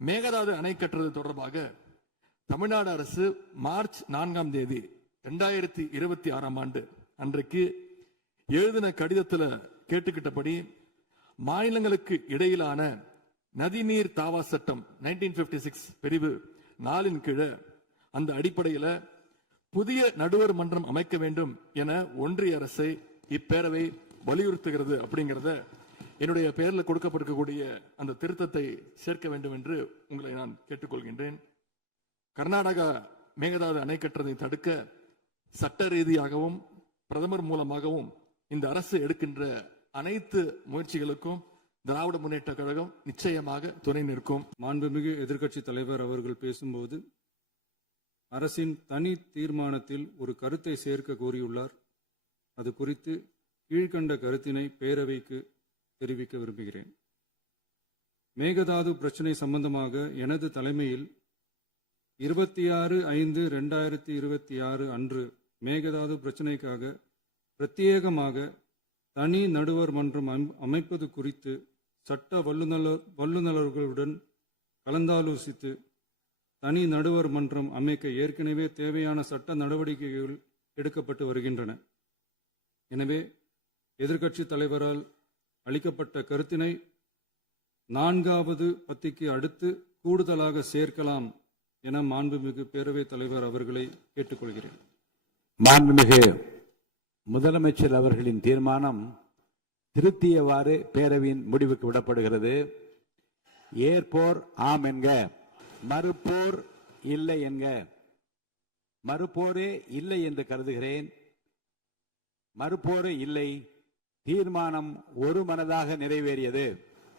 மேகதாது அணை கட்டுறது தொடர்பாக தமிழ்நாடு அரசு மார்ச் 4ஆம் தேதி 2026ஆம் ஆண்டு அன்றைக்கு எழுதின கடிதத்தில் கேட்டுக்கிட்டபடி மாநிலங்களுக்கு இடையிலான நதிநீர் தாவா சட்டம் 1956 பிரிவு 4 கீழே அந்த அடிப்படையில் புதிய நடுவர் மன்றம் அமைக்க வேண்டும் என ஒன்றிய அரசை இப்பேரவை வலியுறுத்துகிறது அப்படிங்கிறத என்னுடைய பெயரில் கொடுக்கப்பட்டிருக்கக்கூடிய அந்த திருத்தத்தை சேர்க்க வேண்டும் என்று உங்களை நான் கேட்டுக்கொள்கின்றேன். கர்நாடகா மேகதாது அணை கட்டுறதை தடுக்க சட்ட ரீதியாகவும் பிரதமர் மூலமாகவும் இந்த அரசு எடுக்கின்ற அனைத்து முயற்சிகளுக்கும் திராவிட முன்னேற்ற கழகம் நிச்சயமாக துணை நிற்கும். மாண்புமிகு எதிர்க்கட்சி தலைவர் அவர்கள் பேசும்போது அரசின் தனி தீர்மானத்தில் ஒரு கருத்தை சேர்க்க கோரியுள்ளார். அது குறித்து கீழ்கண்ட கருத்தினை பேரவைக்கு தெரிவிக்க விரும்புகிறேன். மேகதாது பிரச்சினை சம்பந்தமாக எனது தலைமையில் 26/5/2026 அன்று மேகதாது பிரச்சினைக்காக பிரத்யேகமாக தனி நடுவர் மன்றம் அமைப்பது குறித்து சட்ட வல்லுநர்களுடன் கலந்தாலோசித்து தனி நடுவர் மன்றம் அமைக்க ஏற்கனவே தேவையான சட்ட நடவடிக்கைகள் எடுக்கப்பட்டு வருகின்றன. எனவே எதிர்க்கட்சி தலைவரால் அளிக்கப்பட்ட கருத்தினை 4வது பத்திக்கு அடுத்து கூடுதலாக சேர்க்கலாம் என மாண்புமிகு பேரவைத் தலைவர் அவர்களை கேட்டுக்கொள்கிறேன். மாண்புமிகு முதலமைச்சர் அவர்களின் தீர்மானம் திருத்தியவாறு பேரவையின் முடிவுக்கு விடப்படுகிறது. ஏற்போர் ஆம் என்க, மறுப்போர் இல்லை என்க. மறுப்போரே இல்லை என்று கருதுகிறேன். மறுப்போரே இல்லை. தீர்மானம் ஒருமனதாக நிறைவேறியது.